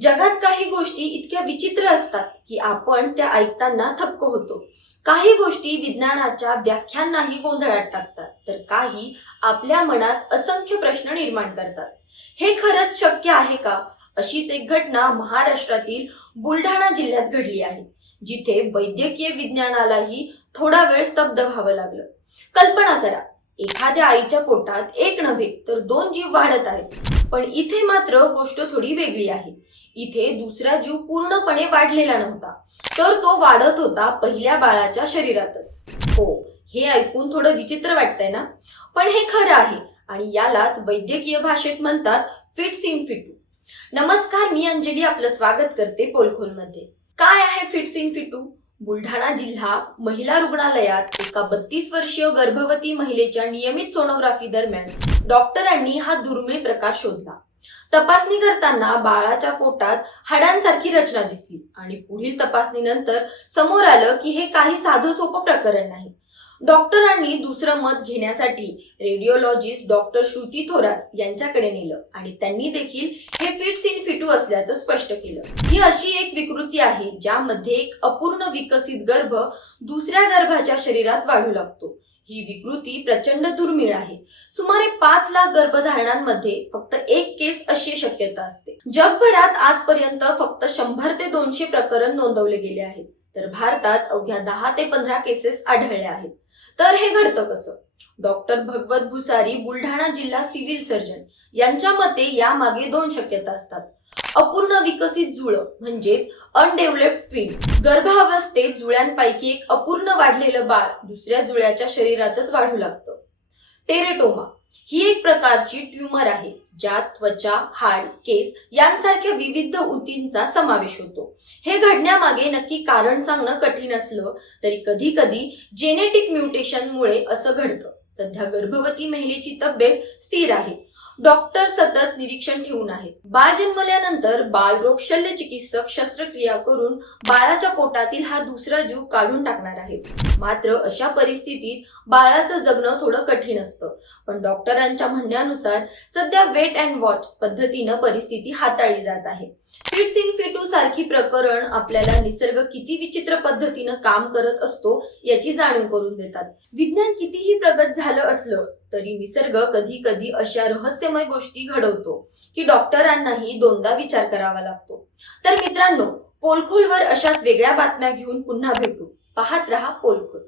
जगात काही गोष्टी इतक्या विचित्र असतात की आपण त्या ऐकताना थक्क होतो. काही गोष्टी विज्ञानाच्या व्याख्यांनाही गोंधळात टाकतात तर काही आपल्या मनात असंख्य प्रश्न निर्माण करतात. हे खरंच शक्य आहे का? अशीच एक घटना महाराष्ट्रातील बुलढाणा जिल्ह्यात घडली आहे जिथे वैद्यकीय विज्ञानालाही थोडा वेळ स्तब्ध व्हावं लागलं. कल्पना करा एखाद्या आईच्या पोटात एक नव्हे तर दोन जीव वाढत आहेत. पण इथे मात्र गोष्ट थोडी वेगळी आहे. इथे दुसरा जीव पूर्णपणे वाढलेला नव्हता तर तो वाढत होता पहिल्या बाळाच्या शरीरातच. हो हे ऐकून थोडं विचित्र वाटतंय ना? पण हे खरं आहे आणि यालाच वैद्यकीय भाषेत म्हणतात फिट्स इन फिटू. नमस्कार मी अंजली आपलं स्वागत करते पोलखोलमध्ये. काय आहे फिट्स इन फिटू? बुलढाणा जिल्हा महिला रुग्णालयात एका बत्तीस वर्षीय गर्भवती महिलेच्या नियमित सोनोग्राफी दरम्यान डॉक्टरांनी हा दुर्मिळ प्रकार शोधला. तपासणी करताना बाळाच्या पोटात हाडांसारखी रचना दिसली आणि पुढील तपासणीनंतर समोर आलं की हे काही साधं सोपं प्रकरण नाही. डॉक्टरांनी दुसरं मत घेण्यासाठी रेडिओलॉजिस्ट डॉक्टर श्रुती थोरात यांच्याकडे नेलं आणि त्यांनी देखील हे फिट्स इन फिटू असल्याचं स्पष्ट केलं. ही अशी एक विकृती आहे ज्यामध्ये एक अपूर्ण विकसित गर्भ दुसऱ्या गर्भाच्या शरीरात वाढू लागतो. ही विकृती प्रचंड दुर्मिळ आहे. सुमारे पाच लाख गर्भधारणांमध्ये फक्त एक केस अशी शक्यता असते. जगभरात आजपर्यंत फक्त शंभर ते दोनशे प्रकरण नोंदवले गेले आहेत. तर भारतात अवघ्या दहा ते पंधरा केसेस आढळल्या आहेत. तर हे घडतं कसं? डॉक्टर भगवत भुसारी बुलढाणा जिल्हा सिव्हिल सर्जन यांच्या मते यामागे दोन शक्यता असतात. अपूर्ण विकसित जुळं म्हणजेच अनडेव्हलप्ड ट्विन गर्भावस्थेत जुळ्यांपैकी एक अपूर्ण वाढलेलं बाळ दुसऱ्या जुळ्याच्या शरीरातच वाढू लागतं. टेरेटोमा. ही एक प्रकारची ट्यूमर आहे ज्यात त्वचा हाड केस यांसारख्या विविध ऊतींचा समावेश होतो. हे घडण्यामागे नक्की कारण सांगणं कठीण असलं तरी कधी कधी जेनेटिक म्युटेशनमुळे असं घडतं. सध्या गर्भवती महिलेची तब्येत स्थिर आहे. डॉक्टर सतत निरीक्षण ठेवून आहेत. बाळ जन्मल्यानंतर बालरोग शल्य चिकित्सक शस्त्रक्रिया करून बाळाच्या पोटातील हा दुसरा जीव काढून टाकणार आहेत. मात्र अशा परिस्थितीत बाळाचं जगणं थोडं कठीण असतं. पण डॉक्टरांच्या म्हणण्यानुसार सध्या वेट अँड वॉच पद्धतीनं परिस्थिती हाताळली जात आहे. फिट्स इन फिटू सारखी प्रकरण आपल्याला निसर्ग किती विचित्र पद्धतीनं काम करत असतो याची जाणीव करून देतात. विज्ञान कितीही प्रगत झालं असलं तरी निसर्ग कधी कधी अशा रहस्यमय गोष्टी घडवतो की डॉक्टरांनाही दोनदा विचार करावा लागतो. तर मित्रांनो पोलखोलवर अशाच वेगळ्या बातम्या घेऊन पुन्हा भेटू. पाहत रहा पोलखोल.